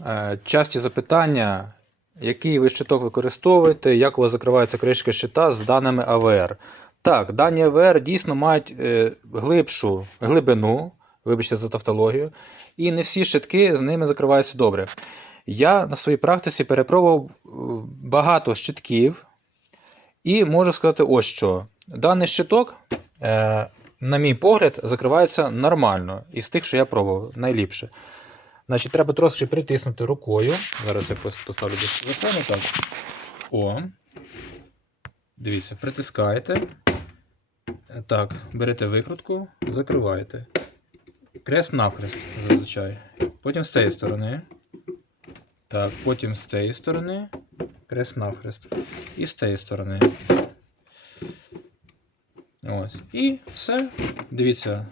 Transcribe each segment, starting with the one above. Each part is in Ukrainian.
Е, Часті запитання, який ви щиток використовуєте, як у вас закриваються кришки щита з даними АВР. Так, дані АВР дійсно мають е, глибшу глибину, вибачте за тавтологію, і не всі щитки з ними закриваються добре. Я на своїй практиці перепробував е, багато щитків, і можу сказати ось що. Даний щиток, на мій погляд, закривається нормально із тих, що я пробував, найліпше. Значить, треба трошки притиснути рукою. Зараз я поставлю десь телефону. Так. О. Дивіться, притискаєте. Так, берете викрутку, закриваєте. Крест навхрест, зазвичай. Потім з цієї сторони. Так, потім з цієї сторони. Крест навхрест. І з цієї сторони. Ось. І все. Дивіться.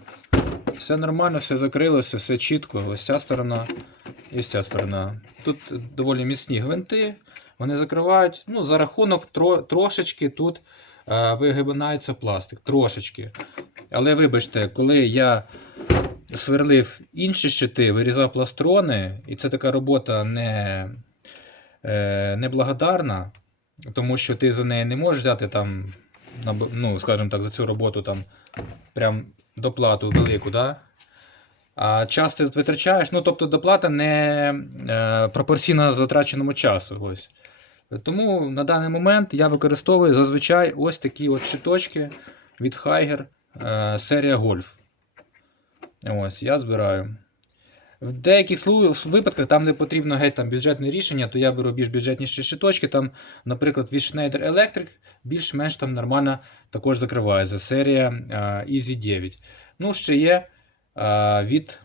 Все нормально, все закрилося, все чітко. Ось ця сторона і ця сторона. Тут доволі міцні гвинти, вони закривають. Ну, за рахунок тро, трошечки тут е, вигибається пластик. Трошечки. Але вибачте, коли я сверлив інші щити, вирізав пластрони, і це така робота не, е, неблагодарна, тому що ти за неї не можеш взяти там, ну, скажімо так, за цю роботу там прям доплату велику, да? А час ти витрачаєш, ну тобто доплата не е, пропорційна затраченому часу. Ось. Тому на даний момент я використовую зазвичай ось такі от щиточки від Хайгер е, серія Golf. Ось, я збираю. В деяких випадках, там, де потрібно геть там, бюджетне рішення, то я беру більш бюджетніші щиточки. Там, наприклад, від Schneider Electric більш-менш там нормально також закривається. Серія Easy 9. Ну, ще є а, від,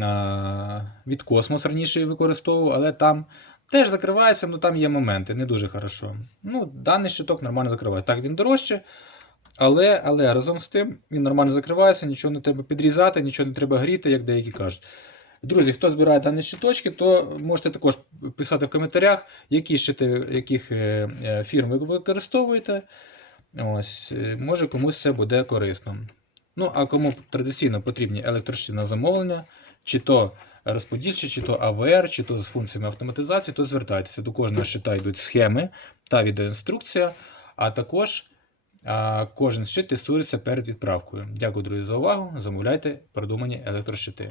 а, від Cosmos раніше використовував, але там теж закривається, ну там є моменти, не дуже хорошо. Ну, даний щиток нормально закривається. Так, він дорожче. Але, але разом з тим він нормально закривається, нічого не треба підрізати, нічого не треба гріти, як деякі кажуть. Друзі, хто збирає дані щиточки, то можете також писати в коментарях, які щити яких е, е, фірм ви використовуєте. Ось, е, може комусь це буде корисно. Ну, а кому традиційно потрібні електрощити на замовлення, чи то розподільчі, чи то АВР, чи то з функціями автоматизації, то звертайтеся. До кожного щита йдуть схеми та відеоінструкція, а також кожен щит тестується перед відправкою. Дякую, друзі, за увагу. Замовляйте продумані електрощити.